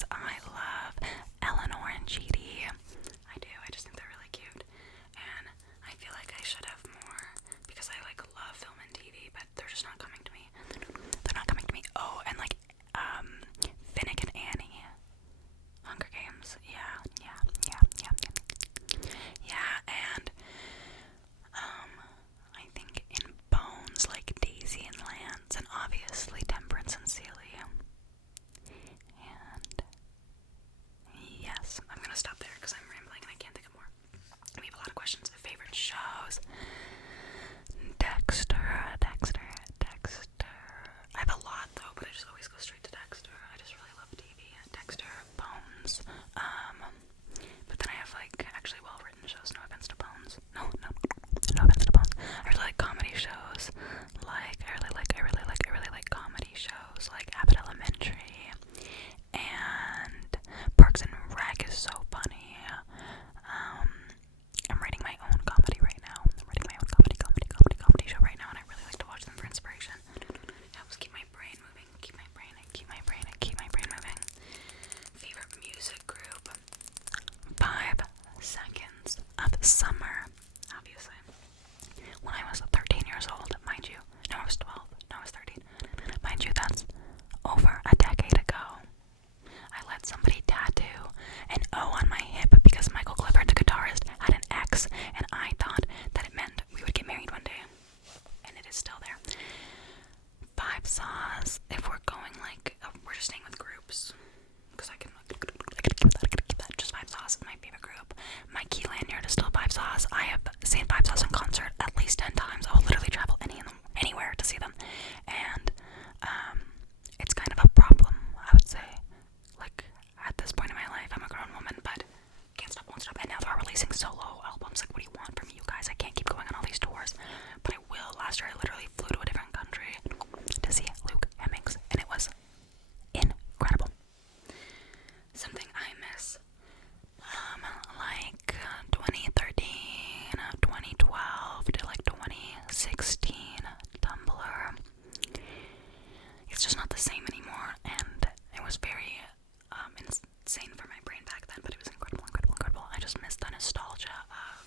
Yes, I love Eleanor and Chidi. I do. I just think they're really cute. And I feel like I should have more because I like love film and TV, but they're just not coming to me. They're not coming to me. Oh, and like Finnick and Annie. Hunger Games. Yeah. Yeah, and I think in Bones, like Daisy and Lance, and obviously Temperance and Celia. And yes, I'm gonna stop there because I'm rambling and I can't think of more. We have a lot of questions. Favorite shows? Dexter. I have a lot though, but I just always go straight to Dexter. I just really love TV. Dexter, Bones. But then I have like actually well-written shows. No offense to Bones. No offense to Bones. I really like comedy shows. I really like comedy shows like Abbott Elementary and Parks and Rec is so funny. I'm writing my own comedy right now. I'm writing my own comedy show right now, and I really like to watch them for inspiration. It helps keep my brain moving, keep my brain moving. Favorite music group? 5 Seconds of Summer, obviously. When I was 13 years old, mind you. No, I was 12. No, I was 13. Mind you, that's over a decade ago. I let somebody tattoo an O on my hip because Michael Clifford, the guitarist, had an X, and I thought that it meant we would get married one day. And it is still there. 5 Saws, if we're going like, we're just staying with groups. Because I can keep that. Just 5 Saws is my favorite group. My key lanyard is still 5 Saws. I have seen 5 Saws in concert at least 10 times. I'll literally travel anywhere to see them. And it's kind of a problem, I would say. Like, at this point in my life, I'm a grown woman, but can't stop, won't stop. And now they're releasing solo albums. Like, what do you want from me, you guys? I can't keep going on all these tours. But I will. Last year, I literally flew to a different country to see Luke Hemmings, and it was incredible. Something I miss, like 2013, 2012 to like 2016 Tumblr. It's just not the same anymore, and it was very insane for my brain back then, but it was incredible. I just miss the nostalgia of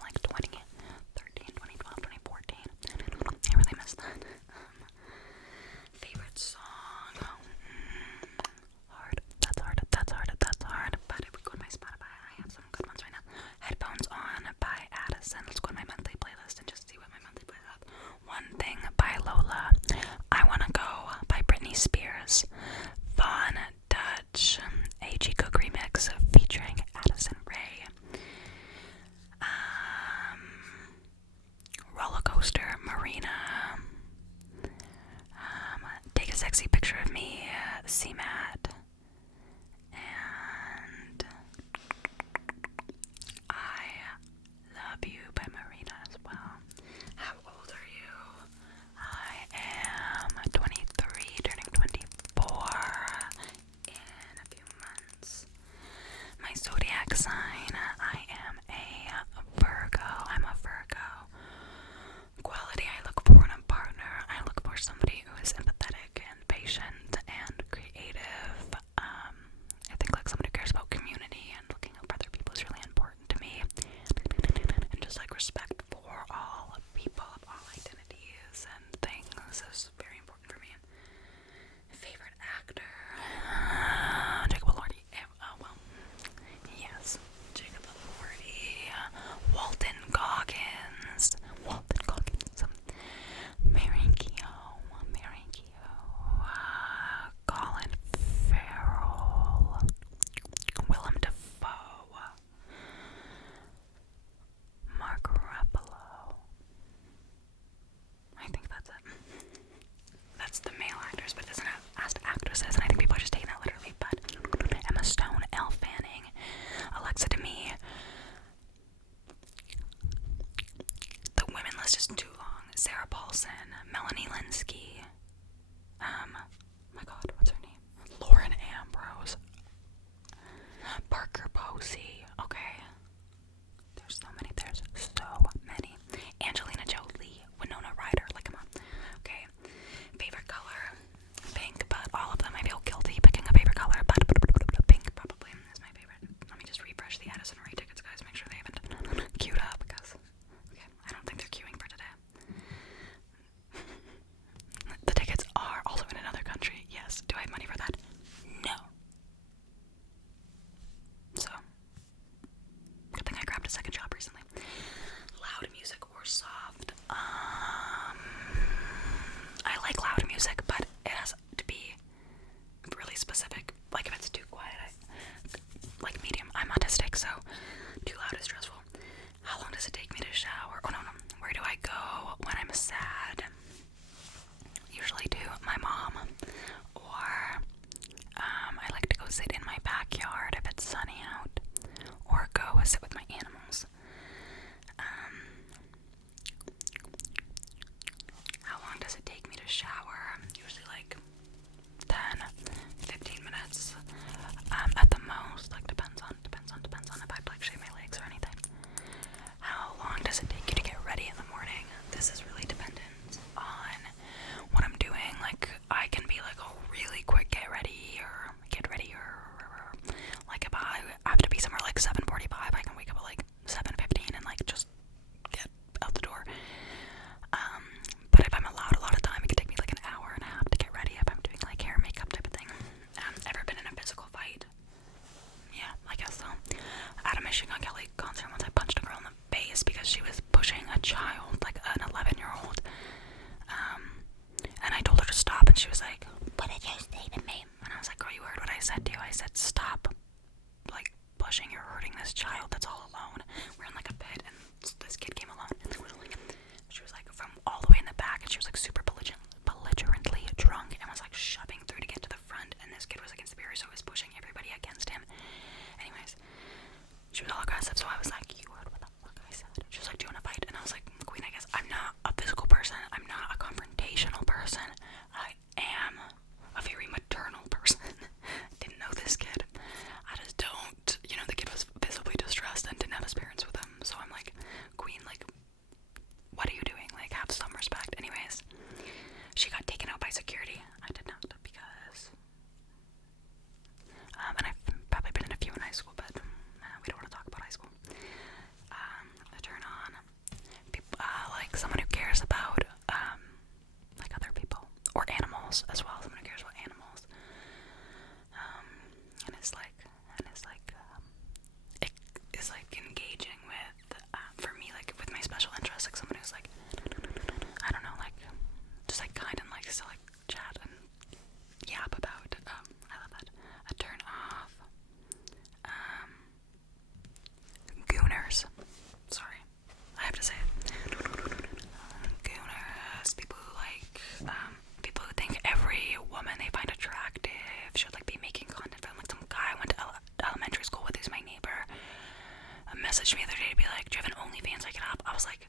like 2013, 2012, 2014. I really miss that. Favorite song? That's hard. But if we go to my Spotify, I have some good ones right now. Headphones On by Addison. Let's go to my monthly playlist and just see what my monthly playlist has. One Thing by Lola. I Wanna Go by Britney Spears. Von Dutch. A.G. Cook remix featuring Addison Rae. Roller Coaster, Marina. Take a Sexy Picture of Me, CMAT. And I Love You by Marina as well. How old are you? I am 23, turning 24 in a few messaged me the other day to be like, do you have an OnlyFans I can up? I was like,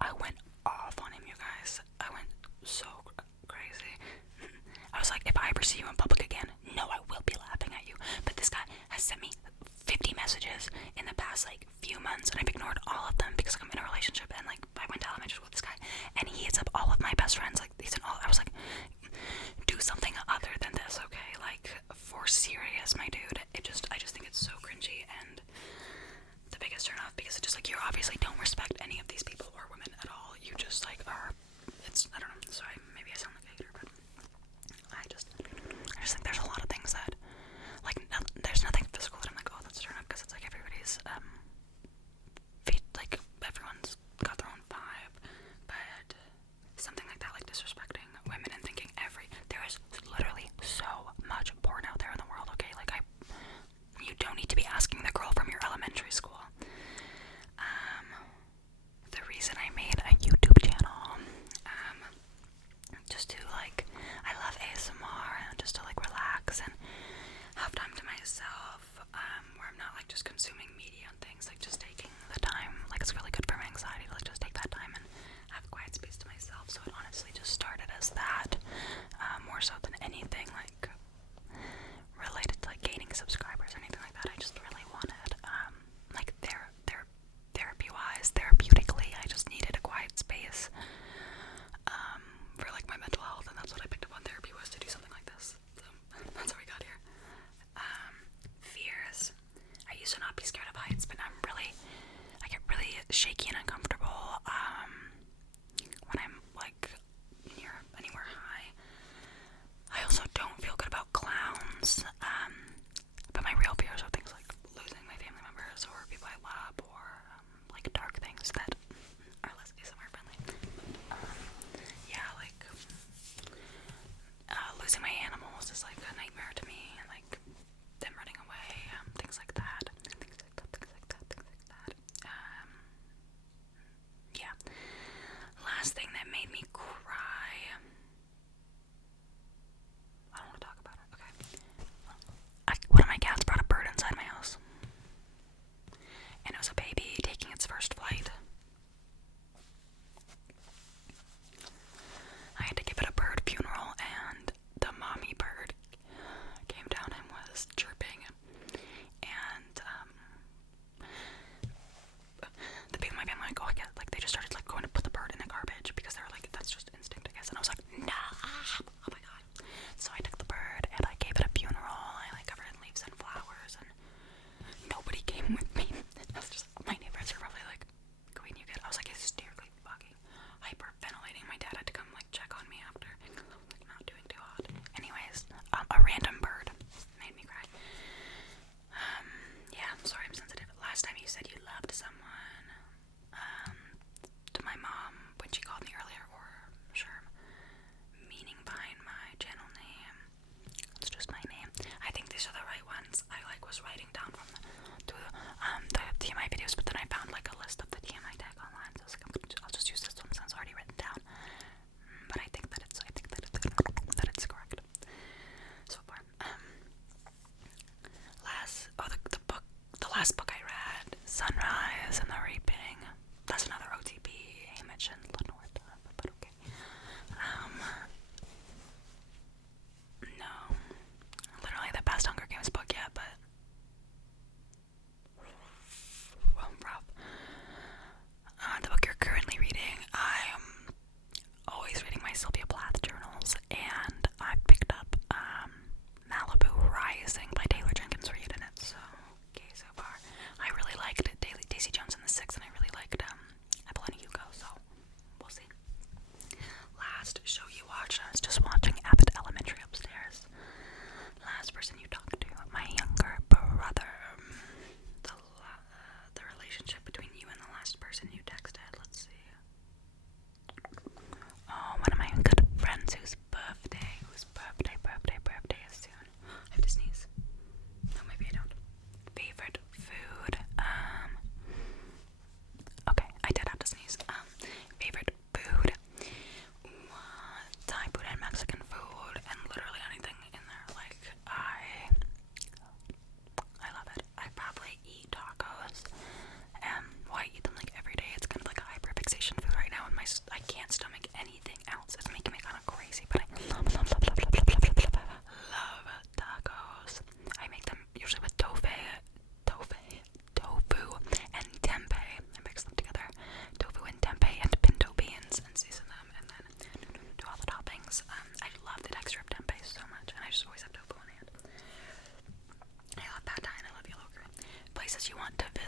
I went off on him, you guys. I went so crazy. I was like, if I ever see you in public again, no, I will be laughing at you. But this guy has sent me 50 messages in the past like few months, and I've ignored all of them because like, I'm in a relationship, and like I went to elementary with this guy, and he hits up all of my best friends. Like he's in all. I was like, do something other than this, okay? Like for serious, my dude. I just think it's so cringy and the biggest turn off because it's just like you obviously don't respect any of these people or women at all. You just like are. I don't know. Sorry, maybe I sound like a hater, but I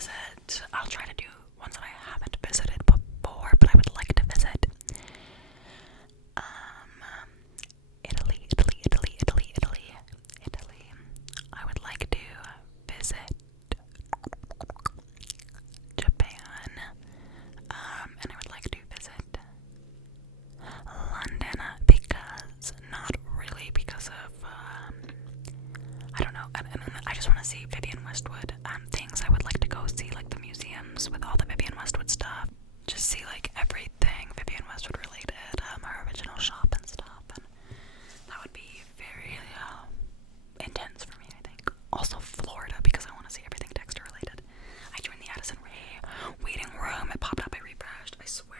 visit. I'll try to do ones that I haven't visited before, but I would like to visit. Italy. I would like to visit Japan. And I would like to visit London because, not really because of, I don't know, I just want to see Vivienne Westwood, things I would like to go see, like the museums with all the Vivienne Westwood stuff, just see like everything Vivienne Westwood related, her original shop and stuff, and that would be very, intense for me, I think. Also Florida, because I want to see everything Dexter related. I joined the Addison Rae waiting room, it popped up, I refreshed, I swear.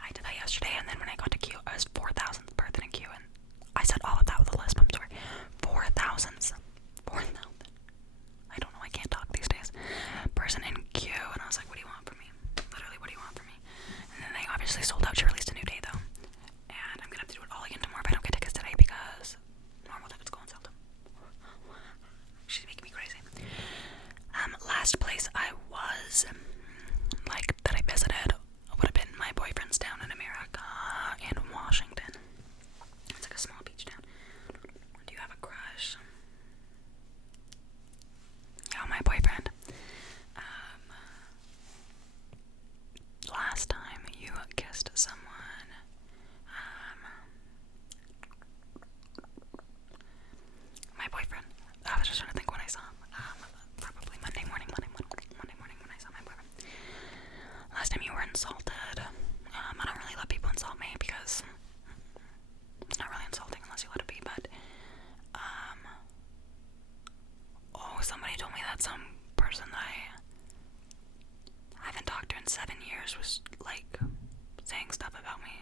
I did that yesterday, and then when I got to queue, I was 4,000th person in queue, and I said all of that with a lisp, I'm sorry. 4,000. I don't know, I can't talk these days. Person in queue, and I was like, what do you want from me? Literally, what do you want from me? And then they obviously sold out. She released a new day, though. And I'm gonna have to do it all again tomorrow if I don't get tickets today, because normal tickets go on sale. She's making me crazy. Last place I was, like, that I visited would have been my boyfriend's town in America, in Washington. It's like a small beach town. Do you have a crush? Yeah, my boyfriend. Last time you kissed someone, my boyfriend. I was just trying to think when I saw him. Probably Monday morning when I saw my boyfriend. Last time you were insulted. I don't really let people insult me because it's not really insulting unless you let it be, but somebody told me that some person that I haven't talked to in 7 years was like saying stuff about me.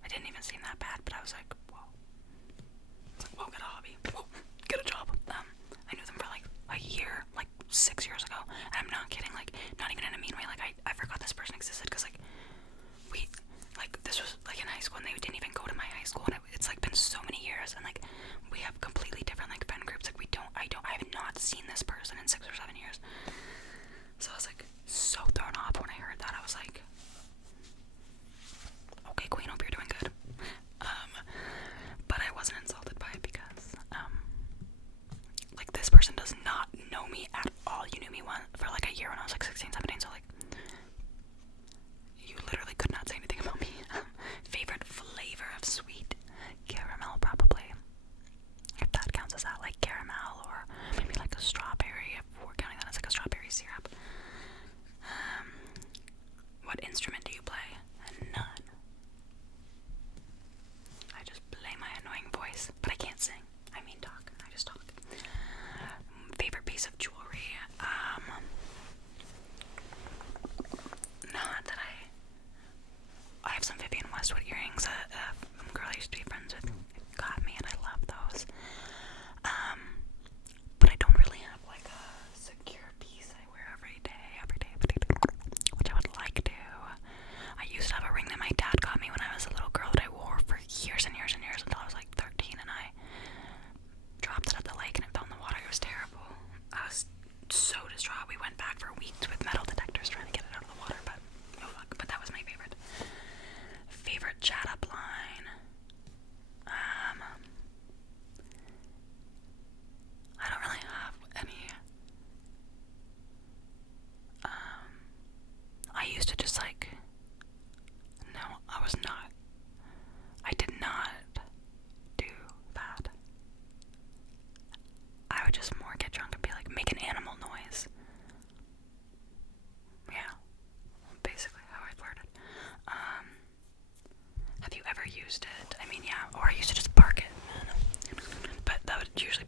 It didn't even seem that bad, but I was like, whoa. It's like, whoa, get a hobby. Whoa, get a job. I knew them for like a year, like 6 years ago, and I'm not kidding, like, not even in a mean way, like, I forgot this person existed, because, like, this was, like, in high school, and they didn't even go to my high school, and it's, like, been so many years, and, like, we have completely different, like, friend groups, like, I have not seen this person in 6 or 7 years, so I was, like, so thrown off when I heard that. I was like, okay, queen, hope you're doing good. But I wasn't insulted by it because, like, this person does not know me at all. You knew me for like a year when I was like 16, 17, so like, you literally could not say anything about me. Favorite flavor of sweet? Caramel, probably. If that counts as that, like caramel, or maybe like a strawberry, if we're counting that as like a strawberry syrup. What instrument do you play? None. I just play my annoying voice, but I can't sing. I mean talk. I just talk. Favorite piece of jewelry? Not that I have some Vivienne Westwood earrings that a girl I used to be friends with got me, and I love those. But I don't really have like a secure piece I wear every day, which I would like to. I used to have a ring that my dad got me when I was a little girl that I wore for years and years and years until I was like 13, and I dropped it at the lake and it fell in the water. It was terrible. I was so distraught. We went back for weeks with metal detectors trying to get it out of the water, but oh fuck. But that was my favorite. Favorite chat up line? I don't really have any. I used to just like, no, I did not do that. I would just more get drunk and be like, make an animal noise. Yeah, basically how I flirted. Have you ever used it? I mean, yeah, or I used to just bark it. But that would usually